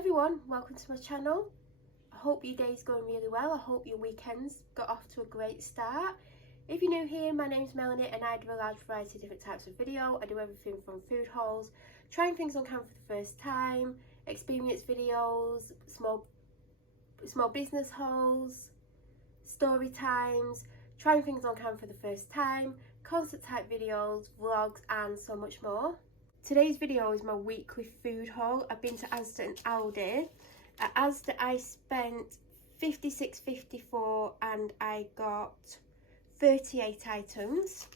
everyone, welcome to my channel. I hope your day's going really well. I hope your weekends got off to a great start. If you're new here, my name's Melanie and I do a large variety of different types of video. I do everything from food hauls, trying things on camera for the first time, experience videos, small business hauls, story times, trying things on camera for the first time, concert type videos, vlogs and so much more. Today's video is my weekly food haul. I've been to Asda and Aldi. At Asda I spent £56.54 and I got 38 items.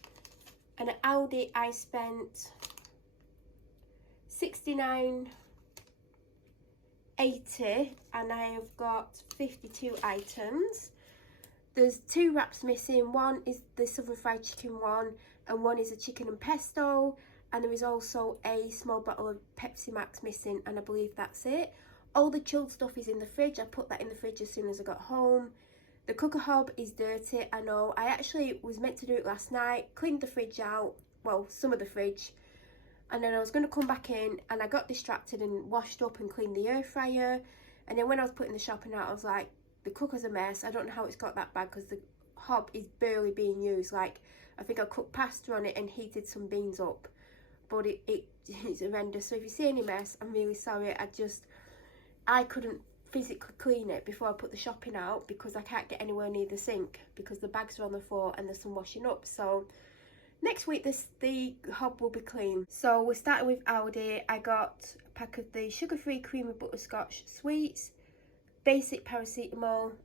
And at Aldi I spent £69.80 and I have got 52 items. There's 2 wraps missing. One is the Southern Fried Chicken one and one is a chicken and pesto. And there is also a small bottle of Pepsi Max missing, and I believe that's it. All the chilled stuff is in the fridge. I put that in the fridge as soon as I got home. The cooker hob is dirty, I know. I actually was meant to do it last night, cleaned the fridge out, well, some of the fridge. And then I was going to come back in and I got distracted and washed up and cleaned the air fryer. And then when I was putting the shopping out, I was like, the cooker's a mess. I don't know how it's got that bad because the hob is barely being used. Like, I think I cooked pasta on it and heated some beans up. But it's horrendous. So if you see any mess, I'm really sorry. I couldn't physically clean it before I put the shopping out because I can't get anywhere near the sink because the bags are on the floor and there's some washing up. So next week the hob will be clean. So we're starting with Aldi. I got a pack of the sugar-free creamy butterscotch sweets, basic paracetamol,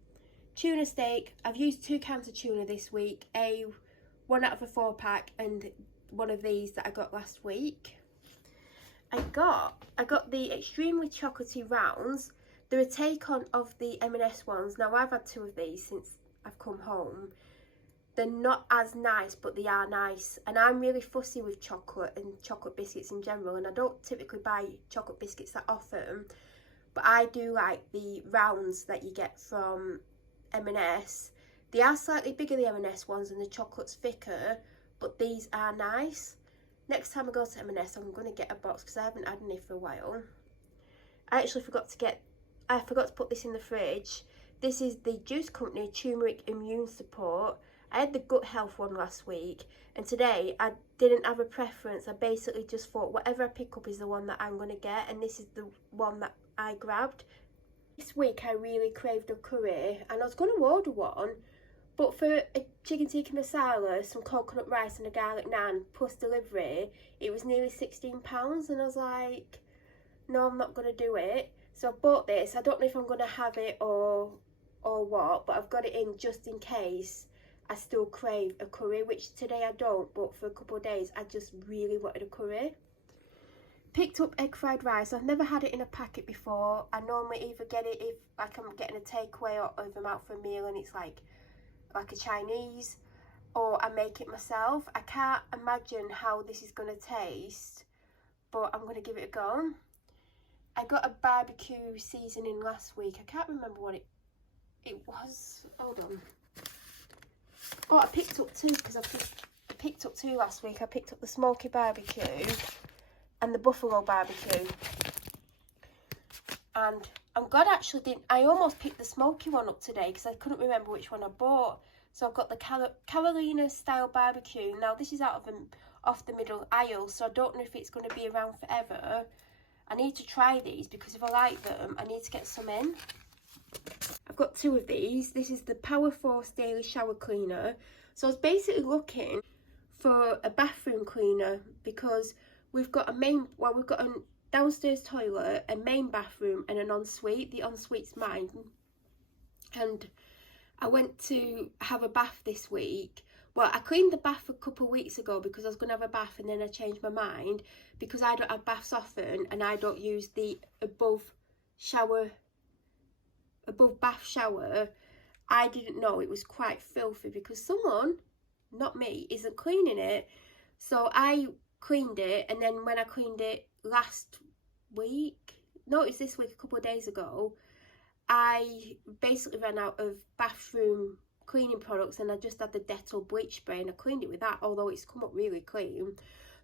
tuna steak. I've used 2 cans of tuna this week, a 1 out of a 4 pack and one of these that I got last week. I got the extremely chocolatey rounds. They're a take on of the M&S ones. Now I've had 2 of these since I've come home. They're not as nice, but they are nice. And I'm really fussy with chocolate and chocolate biscuits in general, and I don't typically buy chocolate biscuits that often, but I do like the rounds that you get from M&S. They are slightly bigger, the M&S ones, and the chocolate's thicker, but these are nice. Next time I go to M&S, I'm going to get a box because I haven't had any for a while. I actually forgot to put this in the fridge. This is the Juice Company Turmeric Immune Support. I had the gut health one last week, and today I didn't have a preference. I basically just thought whatever I pick up is the one that I'm going to get, and this is the one that I grabbed. This week I really craved a curry, and I was going to order one, but for a chicken tikka masala, some coconut rice and a garlic naan plus delivery, it was nearly £16, and I was like, no, I'm not going to do it. So I bought this. I don't know if I'm going to have it or what, but I've got it in just in case I still crave a curry, which today I don't, but for a couple of days I just really wanted a curry. Picked up egg fried rice. I've never had it in a packet before. I normally either get it if like I'm getting a takeaway or if I'm out for a meal and it's like a Chinese, or I make it myself. I can't imagine how this is going to taste, but I'm going to give it a go. I got a barbecue seasoning last week. I can't remember what it was. Hold on. Oh, I picked up 2 because I picked up 2 last week. I picked up the smoky barbecue and the buffalo barbecue. And I'm glad I actually didn't. I almost picked the smoky one up today because I couldn't remember which one I bought. So I've got the Carolina style barbecue. Now this is off the middle aisle, so I don't know if it's going to be around forever. I need to try these because if I like them, I need to get some in. I've got 2 of these. This is the Power Force Daily Shower Cleaner. So I was basically looking for a bathroom cleaner because we've got a downstairs toilet, a main bathroom and an ensuite. The ensuite's mine. And I went to have a bath this week. Well, I cleaned the bath a couple of weeks ago because I was going to have a bath and then I changed my mind because I don't have baths often and I don't use the above bath shower. I didn't know it was quite filthy because someone, not me, isn't cleaning it. So I cleaned it, and then when I cleaned it last week, no, it was this week, a couple of days ago, I basically ran out of bathroom cleaning products and I just had the Dettol bleach spray and I cleaned it with that, although it's come up really clean.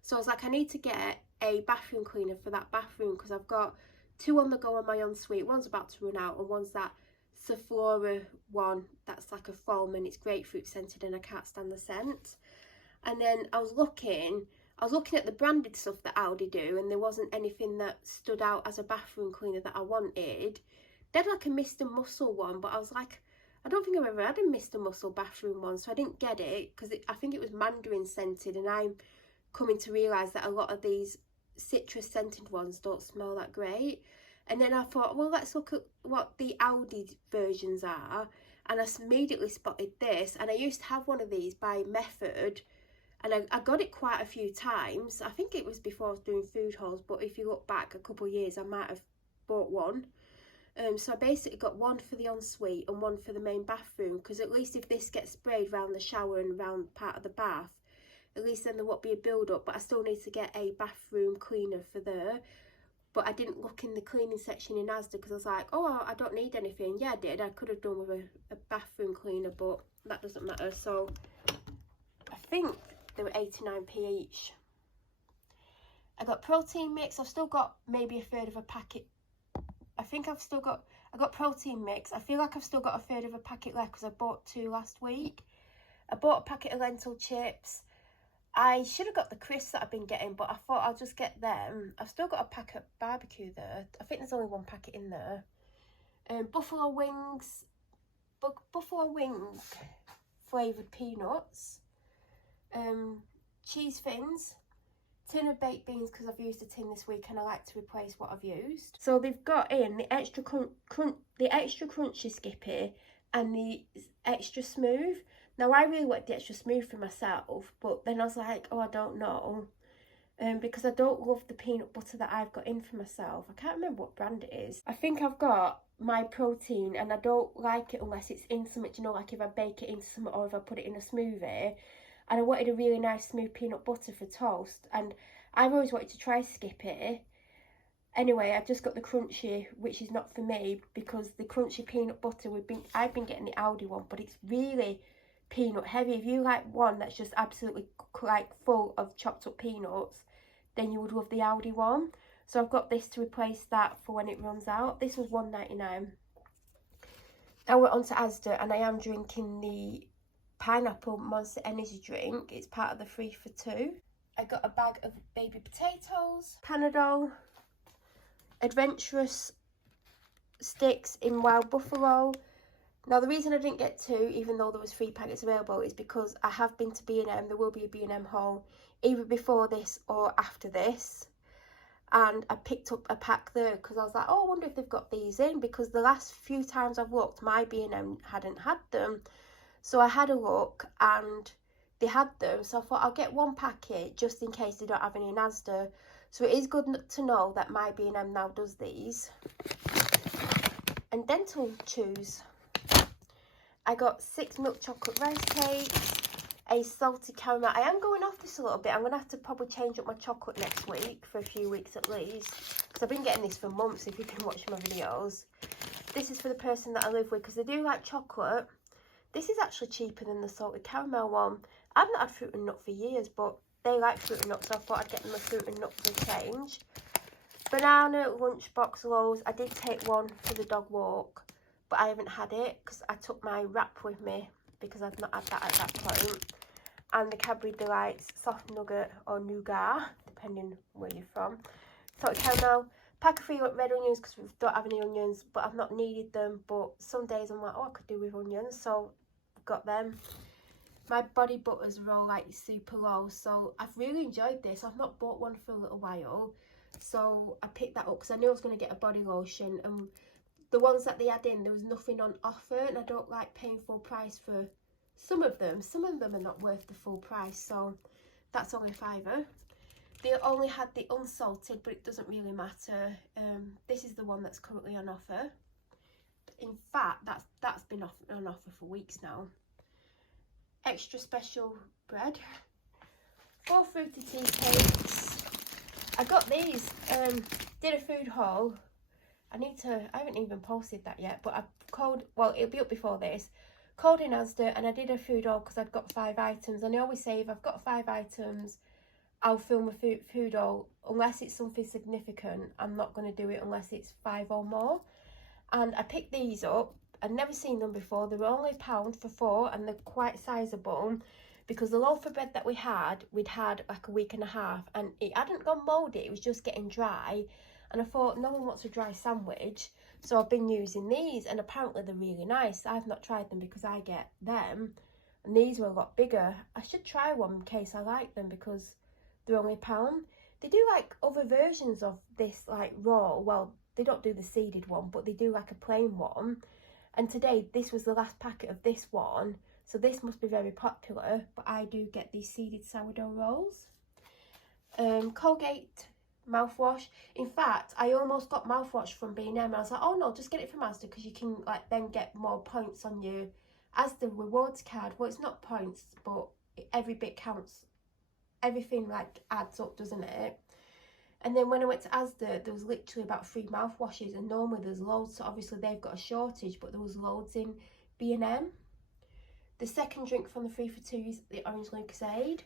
So I was like, I need to get a bathroom cleaner for that bathroom because I've got 2 on the go on my ensuite. One's about to run out, and one's that Sephora one that's like a foam and it's grapefruit scented, and I can't stand the scent. And then I was looking at the branded stuff that Aldi do, and there wasn't anything that stood out as a bathroom cleaner that I wanted. They had like a Mr. Muscle one, but I was like, I don't think I've ever had a Mr. Muscle bathroom one, so I didn't get it because I think it was mandarin scented, and I'm coming to realise that a lot of these citrus scented ones don't smell that great. And then I thought, well, let's look at what the Aldi versions are, and I immediately spotted this, and I used to have one of these by Method, and I got it quite a few times. I think it was before I was doing food hauls, but if you look back a couple of years, I might have bought one. So I basically got one for the ensuite and one for the main bathroom, because at least if this gets sprayed around the shower and around part of the bath, at least then there won't be a build-up. But I still need to get a bathroom cleaner for there. But I didn't look in the cleaning section in Asda because I was like, oh, I don't need anything. Yeah, I did. I could have done with a bathroom cleaner, but that doesn't matter. So I think they were 89p each. I got protein mix. I've still got maybe a third of a packet. I got protein mix. I feel like I've still got a third of a packet left because I bought 2 last week. I bought a packet of lentil chips. I should have got the crisps that I've been getting, but I thought I'll just get them. I've still got a packet of barbecue there. I think there's only 1 packet in there. Buffalo wings flavoured peanuts. Cheese fins. Tin of baked beans because I've used a tin this week and I like to replace what I've used. So they've got in the extra crunchy Skippy and the extra smooth. Now I really like the extra smooth for myself, but then I was like, oh, I don't know, because I don't love the peanut butter that I've got in for myself. I can't remember what brand it is. I think I've got my protein and I don't like it unless it's in something, you know, like if I bake it into something or if I put it in a smoothie. And I wanted a really nice smooth peanut butter for toast, and I've always wanted to try Skippy. Anyway, I've just got the crunchy, which is not for me because the crunchy peanut butter I've been getting the Aldi one, but it's really peanut heavy. If you like one that's just absolutely like full of chopped up peanuts, then you would love the Aldi one. So I've got this to replace that for when it runs out. This was £1.99. I went on to Asda and I am drinking the pineapple Monster energy drink. It's part of the 3 for 2. I got a bag of baby potatoes, Panadol, adventurous sticks in wild buffalo. Now the reason I didn't get 2, even though there was 3 packets available, is because I have been to B&M. There will be a B&M haul either before this or after this, and I picked up a pack there because I was like, oh, I wonder if they've got these in, because the last few times I've looked, my B&M hadn't had them. So I had a look and they had them, so I thought I'll get 1 packet just in case they don't have any in Asda. So it is good to know that my B&M now does these. And dental chews. I got 6 milk chocolate rice cakes, a salty caramel. I am going off this a little bit. I'm going to have to probably change up my chocolate next week for a few weeks at least, because I've been getting this for months if you've been watching my videos. This is for the person that I live with because they do like chocolate. This is actually cheaper than the salted caramel one. I've not had fruit and nut for years, but they like fruit and nut, so I thought I'd get them a fruit and nut for a change. Banana lunchbox loaves. I did take one for the dog walk, but I haven't had it because I took my wrap with me because I've not had that at that point. And the Cadbury Delights soft nugget or nougat, depending where you're from. Salted caramel. Pack of 3 red onions because we don't have any onions, but I've not needed them. But some days I'm like, oh, I could do with onions, so I've got them. My body butters are all like super low, so I've really enjoyed this. I've not bought one for a little while, so I picked that up because I knew I was going to get a body lotion, and the ones that they had in, there was nothing on offer, and I don't like paying full price for some of them. Some of them are not worth the full price, so that's only £5. They only had the unsalted, but it doesn't really matter. This is the one that's currently on offer. In fact, that's been on offer for weeks now. Extra special bread. 4 fruity tea cakes. I got these. Did a food haul. I haven't even posted that yet, but I've called, well, it'll be up before this. Called in Asda and I did a food haul because I'd got 5 items. And I always say if I've got 5 items, I'll film a food haul. Unless it's something significant, I'm not going to do it unless it's 5 or more. And I picked these up. I'd never seen them before. They were only £1 for 4 and they're quite sizable, because the loaf of bread that we'd had like a week and a half, and it hadn't gone mouldy, it was just getting dry. And I thought, no one wants a dry sandwich, so I've been using these, and apparently they're really nice. I've not tried them because I get them, and these were a lot bigger. I should try one in case I like them, because they're only £1. They do like other versions of this, like raw. Well, they don't do the seeded one, but they do like a plain one. And today, this was the last packet of this one. So this must be very popular, but I do get these seeded sourdough rolls. Colgate mouthwash. In fact, I almost got mouthwash from B&M. I was like, oh no, just get it from Asda, because you can like then get more points on your Asda rewards card. Well, it's not points, but every bit counts. Everything like adds up, doesn't it? And then when I went to Asda, there was literally about 3 mouthwashes, and normally there's loads, so obviously they've got a shortage, but there was loads in B&M. The second drink from the 3 for 2 is the orange Lucozade.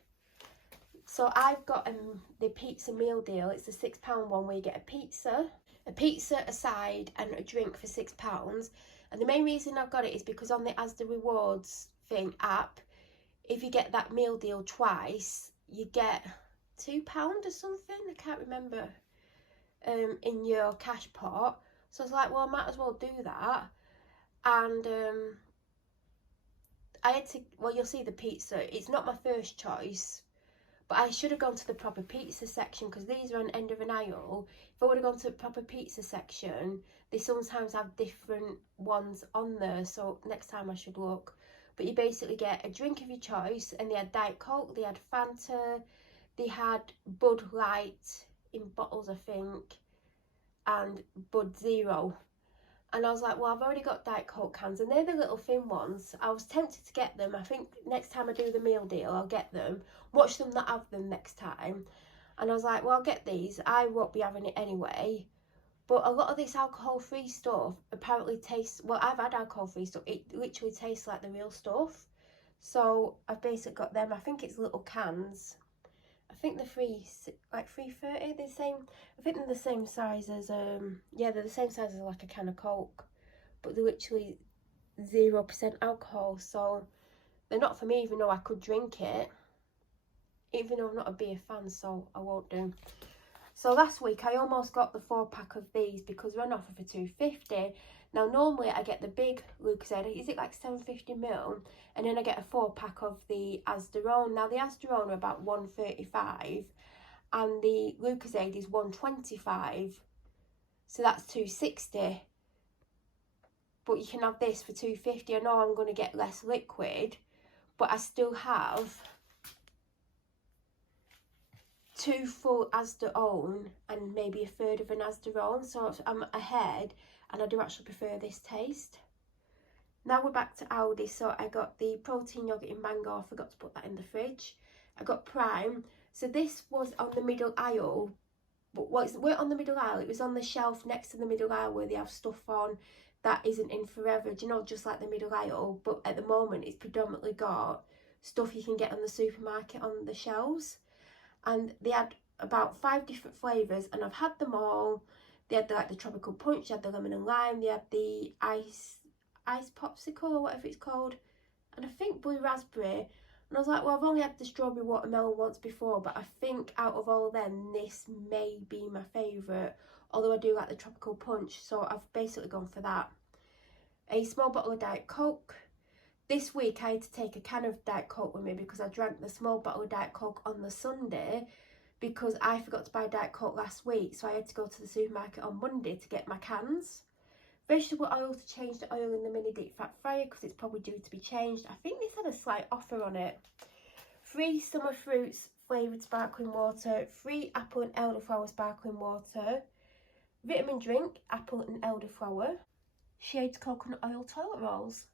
So I've got the pizza meal deal. It's the £6 one where you get a pizza, a side and a drink for £6. And the main reason I've got it is because on the Asda Rewards thing app, if you get that meal deal twice, you get £2 or something, I can't remember, in your cash pot. So I was like, well, I might as well do that. And I had to, well, you'll see the pizza. It's not my first choice, but I should have gone to the proper pizza section, because these are on the end of an aisle. If I would have gone to the proper pizza section, they sometimes have different ones on there, so next time I should look. But you basically get a drink of your choice, and they had Diet Coke, they had Fanta, they had Bud Light in bottles, I think, and Bud Zero. And I was like, well, I've already got Diet Coke cans, and they're the little thin ones. I was tempted to get them. I think next time I do the meal deal, I'll get them. Watch them not have them next time. And I was like, well, I'll get these. I won't be having it anyway. But a lot of this alcohol-free stuff apparently tastes, well, I've had alcohol-free stuff. It literally tastes like the real stuff. So I've basically got them. I think it's little cans. I think they're like 3.30. They're the same. I think they're the same size as yeah, they're the same size as like a can of Coke, but they're literally 0% alcohol. So they're not for me, even though I could drink it. Even though I'm not a beer fan, so I won't do. So last week I almost got the 4-pack of these because they're on offer for £2.50. Now normally I get the big Lucozade, is it like 750ml? And then I get a 4-pack of the Asda Own. Now the Asda Own are about £1.35 and the Lucozade is £1.25. So that's £2.60. But you can have this for £2.50. I know I'm going to get less liquid, but I still have 2 full Asda Own and maybe a third of an Asda Own, so I'm ahead, and I do actually prefer this taste. Now we're back to Aldi. So I got the protein yogurt in mango. I forgot to put that in the fridge. I got Prime. So this was on the middle aisle, but well, it weren't on the middle aisle, it was on the shelf next to the middle aisle where they have stuff on that isn't in forever, do you know, just like the middle aisle. But at the moment it's predominantly got stuff you can get on the supermarket on the shelves. And they had about 5 different flavours, and I've had them all. They had the tropical punch, they had the lemon and lime, they had the ice popsicle or whatever it's called, and I think blue raspberry. And I was like, well, I've only had the strawberry watermelon once before, but I think out of all of them, this may be my favourite, although I do like the tropical punch, so I've basically gone for that. A small bottle of Diet Coke. This week I had to take a can of Diet Coke with me because I drank the small bottle of Diet Coke on the Sunday because I forgot to buy Diet Coke last week, so I had to go to the supermarket on Monday to get my cans. Vegetable oil to change the oil in the mini deep fat fryer because it's probably due to be changed. I think this had a slight offer on it. 3 summer fruits flavoured sparkling water, 3 apple and elderflower sparkling water, vitamin drink, apple and elderflower, Shades coconut oil toilet rolls.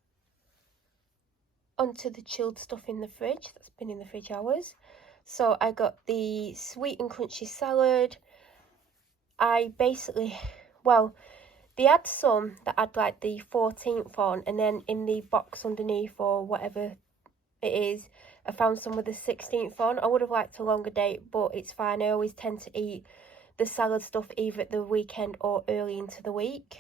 Onto the chilled stuff in the fridge that's been in the fridge hours. So I got the sweet and crunchy salad. I basically, well, they had some that had like the 14th on, and then in the box underneath or whatever it is, I found some with the 16th on. I would have liked a longer date, but it's fine. I always tend to eat the salad stuff either at the weekend or early into the week.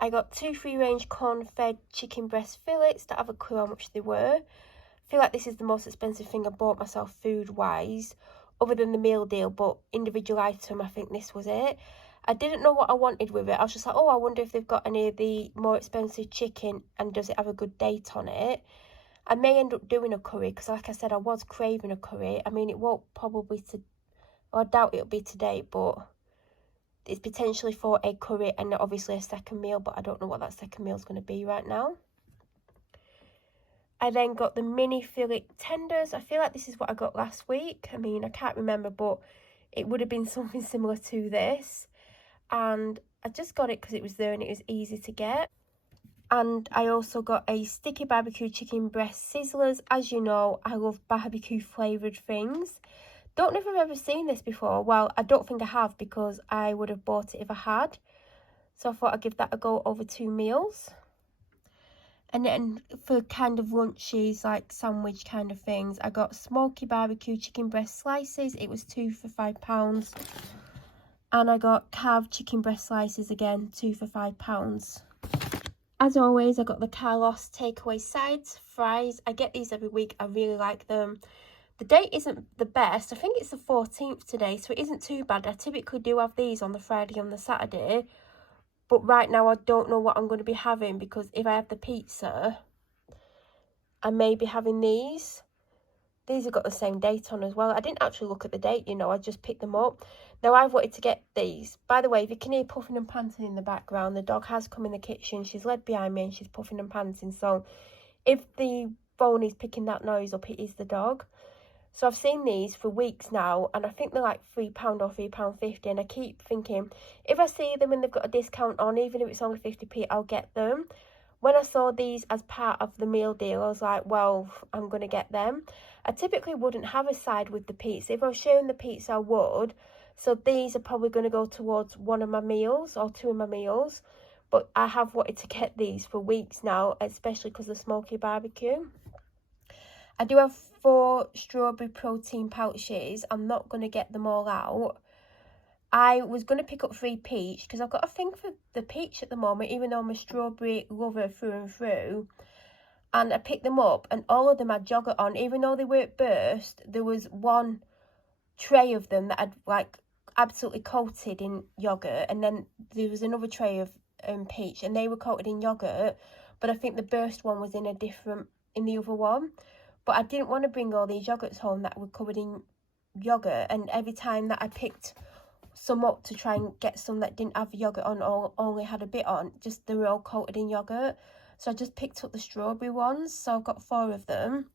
I got 2 free-range corn-fed chicken breast fillets. Don't have a clue how much they were. I feel like this is the most expensive thing I bought myself food-wise, other than the meal deal, but individual item, I think this was it. I didn't know what I wanted with it. I was just like, oh, I wonder if they've got any of the more expensive chicken and does it have a good date on it. I may end up doing a curry because, like I said, I was craving a curry. I mean, it won't probably, I doubt it'll be today, but it's potentially for a curry and obviously a second meal, but I don't know what that second meal is going to be right now. I then got the mini fillet tenders. I feel like this is what I got last week. I mean, I can't remember, but it would have been something similar to this. And I just got it because it was there and it was easy to get. And I also got a sticky barbecue chicken breast sizzlers. As you know, I love barbecue flavoured things. Don't know if I've ever seen this before. Well, I don't think I have because I would have bought it if I had. So I thought I'd give that a go over 2 meals. And then for kind of lunches, like sandwich kind of things, I got smoky barbecue chicken breast slices. It was 2 for £5. And I got carved chicken breast slices again, 2 for £5. As always, I got the Carlos takeaway sides, fries. I get these every week. I really like them. The date isn't the best. I think it's the 14th today, so it isn't too bad. I typically do have these on the Friday and the Saturday. But right now, I don't know what I'm going to be having because if I have the pizza, I may be having these. These have got the same date on as well. I didn't actually look at the date, you know. I just picked them up. Now, I've wanted to get these. By the way, if you can hear puffing and panting in the background, the dog has come in the kitchen. She's led behind me and she's puffing and panting. So if the phone is picking that noise up, it is the dog. So I've seen these for weeks now, and I think they're like £3 or £3.50, and I keep thinking, if I see them and they've got a discount on, even if it's only 50p, I'll get them. When I saw these as part of the meal deal, I was like, well, I'm going to get them. I typically wouldn't have a side with the pizza. If I was sharing the pizza, I would. So these are probably going to go towards one of my meals or 2 of my meals. But I have wanted to get these for weeks now, especially because of the smoky barbecue. I do have 4 strawberry protein pouches. I'm not going to get them all out. I was going to pick up 3 peach because I've got a thing for the peach at the moment, even though I'm a strawberry lover through and through. And I picked them up and all of them had yogurt on. Even though they weren't burst, there was one tray of them that had like absolutely coated in yogurt. And then there was another tray of peach and they were coated in yogurt. But I think the burst one was in the other one. But I didn't want to bring all these yogurts home that were covered in yogurt. And every time that I picked some up to try and get some that didn't have yogurt on or only had a bit on, just they were all coated in yogurt. So I just picked up the strawberry ones. So I've got 4 of them.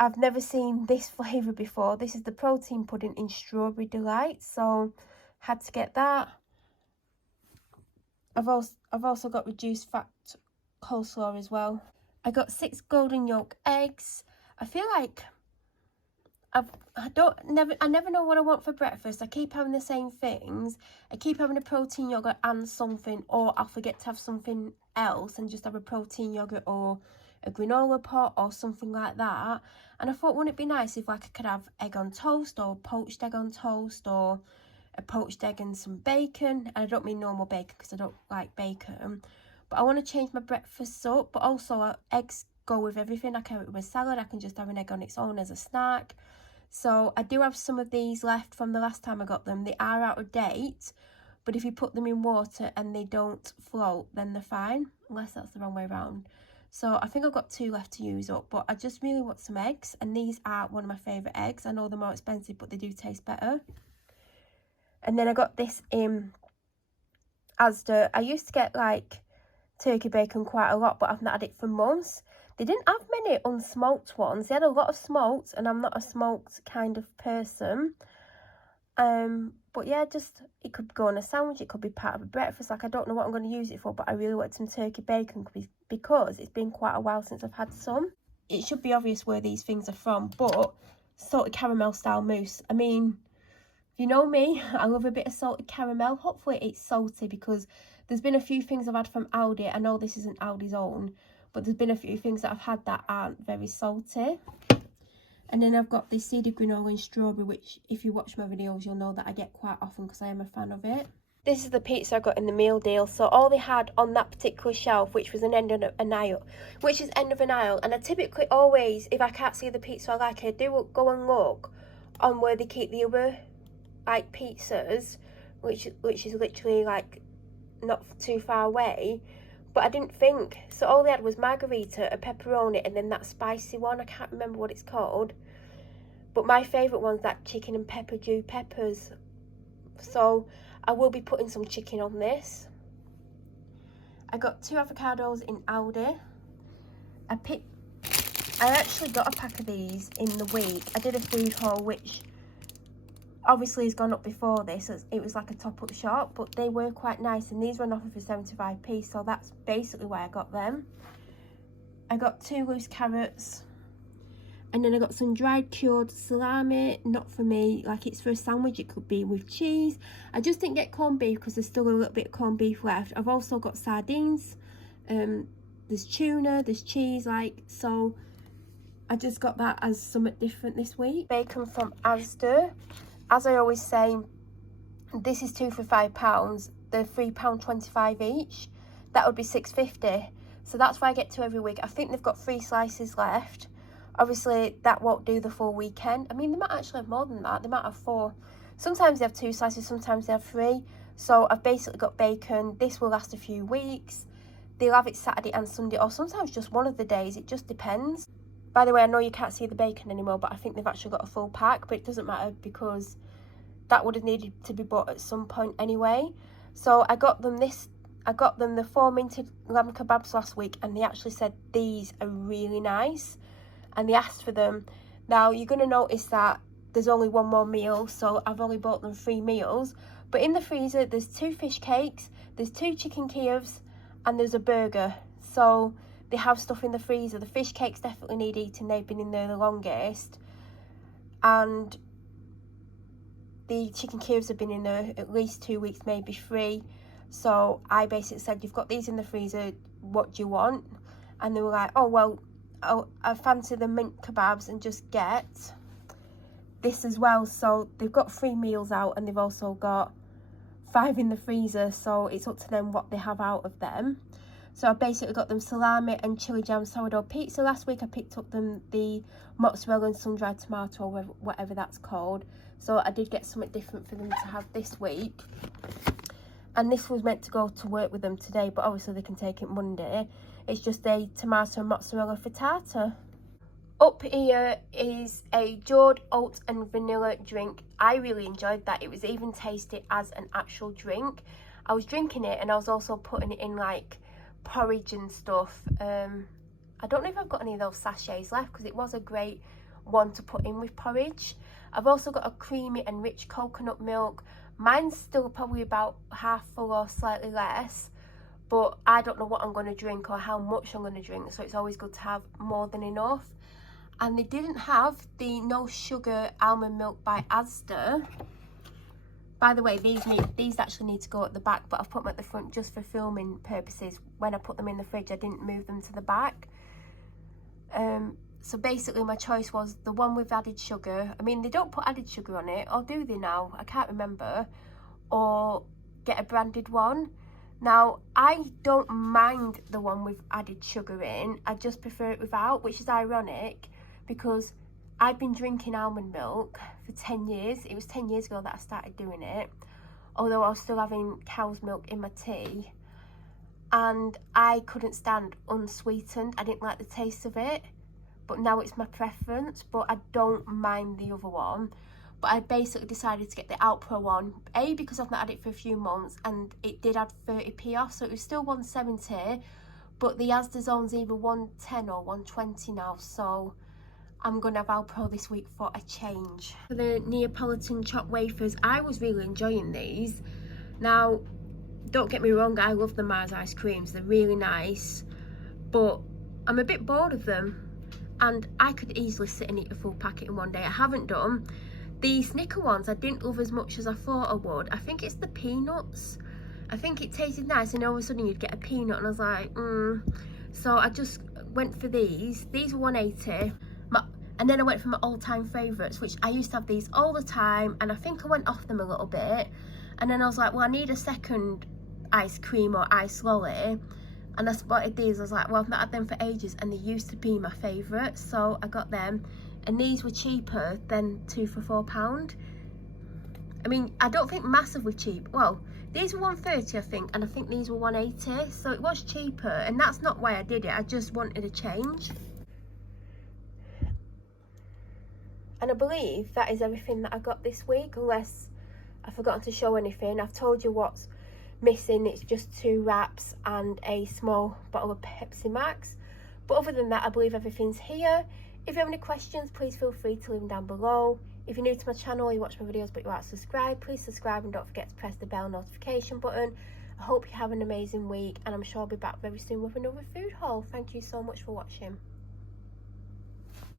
I've never seen this flavour before. This is the protein pudding in Strawberry Delight. So had to get that. I've also got reduced fat coleslaw as well. I got 6 golden yolk eggs. I feel like I never know what I want for breakfast. I keep having the same things. I keep having a protein yogurt and something, or I'll forget to have something else and just have a protein yogurt or a granola pot or something like that. And I thought, wouldn't it be nice if like I could have egg on toast or poached egg on toast or a poached egg and some bacon. And I don't mean normal bacon because I don't like bacon. But I want to change my breakfast up. But also eggs go with everything. I can have it with salad. I can just have an egg on its own as a snack. So I do have some of these left from the last time I got them. They are out of date. But if you put them in water and they don't float, then they're fine. Unless that's the wrong way around. So I think I've got 2 left to use up. But I just really want some eggs. And these are one of my favourite eggs. I know they're more expensive, but they do taste better. And then I got this in Asda. I used to get like turkey bacon quite a lot, but I've not had it for months. They didn't have many unsmoked ones. They had a lot of smoked, and I'm not a smoked kind of person. But yeah, just it could go on a sandwich. It could be part of a breakfast. Like I don't know what I'm going to use it for, but I really want some turkey bacon because it's been quite a while since I've had some. It should be obvious where these things are from, but salted caramel style mousse. I mean, you know me, I love a bit of salted caramel. Hopefully it's salty because there's been a few things I've had from Aldi. I know this isn't Aldi's own, but there's been a few things that I've had that aren't very salty. And then I've got this seeded granola and strawberry, which if you watch my videos, you'll know that I get quite often because I am a fan of it. This is the pizza I got in the meal deal. So all they had on that particular shelf, which was end of an aisle, and I typically always, if I can't see the pizza I like, I do go and look on where they keep the other like pizzas, which is literally like not too far away. But I didn't think, so all they had was margarita, a pepperoni, and then that spicy one. I can't remember what it's called. But my favourite one's that chicken and pepper dew peppers. So I will be putting some chicken on this. I got 2 avocados in Aldi. I actually got a pack of these in the week. I did a food haul, which obviously has gone up before this. It was like a top-up shop, but they were quite nice, and these were on offer for 75p, so that's basically why I got them. I got 2 loose carrots, and then I got some dried cured salami. Not for me, like it's for a sandwich, it could be with cheese. I just didn't get corned beef because there's still a little bit of corned beef left. I've also got sardines, there's tuna, there's cheese, like, so I just got that as something different this week. Bacon from Asda. As I always say, this is 2 for £5. They're £3.25 each. That would be £6.50. So that's why I get 2 every week. I think they've got 3 slices left. Obviously, that won't do the full weekend. I mean, they might actually have more than that. They might have 4. Sometimes they have 2 slices, sometimes they have 3. So I've basically got bacon. This will last a few weeks. They'll have it Saturday and Sunday, or sometimes just one of the days. It just depends. By the way, I know you can't see the bacon anymore, but I think they've actually got a full pack, but it doesn't matter because that would have needed to be bought at some point anyway. So I got them the 4 minted lamb kebabs last week, and they actually said these are really nice, and they asked for them. Now you're going to notice that there's only 1 more meal, so I've only bought them 3 meals. But in the freezer, there's 2 fish cakes, there's 2 chicken Kievs, and there's a burger. So they have stuff in the freezer. The fish cakes definitely need eating. They've been in there the longest. And the chicken Kievs have been in there at least 2 weeks, maybe 3. So I basically said, you've got these in the freezer, what do you want? And they were like, oh, well, I fancy the mint kebabs and just get this as well. So they've got 3 meals out, and they've also got 5 in the freezer. So it's up to them what they have out of them. So I basically got them salami and chili jam sourdough pizza. Last week I picked up them the mozzarella and sun-dried tomato, whatever that's called. So I did get something different for them to have this week. And this was meant to go to work with them today, but obviously they can take it Monday. It's just a tomato and mozzarella frittata. Up here is a Jord oat and vanilla drink. I really enjoyed that. It was even tasty as an actual drink. I was drinking it, and I was also putting it in like porridge and stuff. I don't know if I've got any of those sachets left, because it was a great one to put in with porridge. I've also got a creamy and rich coconut milk. Mine's still probably about half full or slightly less, but I don't know what I'm going to drink or how much I'm going to drink, so it's always good to have more than enough. And they didn't have the no sugar almond milk by Asda. By the way, these actually need to go at the back, but I've put them at the front just for filming purposes. When I put them in the fridge, I didn't move them to the back. So basically my choice was the one with added sugar. I mean, they don't put added sugar on it, or do they now? I can't remember. Or get a branded one. Now, I don't mind the one with added sugar in. I just prefer it without, which is ironic because I've been drinking almond milk for 10 years. It was 10 years ago that I started doing it, although I was still having cow's milk in my tea. And I couldn't stand unsweetened. I didn't like the taste of it. But now it's my preference. But I don't mind the other one. But I basically decided to get the Alpro one. A, because I've not had it for a few months, and it did add 30p off. So it was still 170. But the Asda zone's either 110 or 120 now. So I'm going to have Alpro this week for a change. For the Neapolitan chopped wafers, I was really enjoying these. Now, don't get me wrong, I love the Mars ice creams. They're really nice. But I'm a bit bored of them. And I could easily sit and eat a full packet in one day. I haven't done. The Snicker ones I didn't love as much as I thought I would. I think it's the peanuts. I think it tasted nice, and all of a sudden you'd get a peanut, and I was like, So I just went for these. These were 180. And then I went for my all-time favourites, which I used to have these all the time, and I think I went off them a little bit. And then I was like, well, I need a second ice cream or ice lolly. And I spotted these. I was like, well, I've not had them for ages, and they used to be my favourites, so I got them. And these were cheaper than 2 for £4. I mean, I don't think massively cheap. Well, these were 130, I think, and I think these were 180, so it was cheaper. And that's not why I did it. I just wanted a change. And I believe that is everything that I got this week, unless I've forgotten to show anything. I've told you what's missing. It's just 2 wraps and a small bottle of Pepsi Max. But other than that, I believe everything's here. If you have any questions, please feel free to leave them down below. If you're new to my channel, you watch my videos but you aren't subscribed, please subscribe and don't forget to press the bell notification button. I hope you have an amazing week, and I'm sure I'll be back very soon with another food haul. Thank you so much for watching.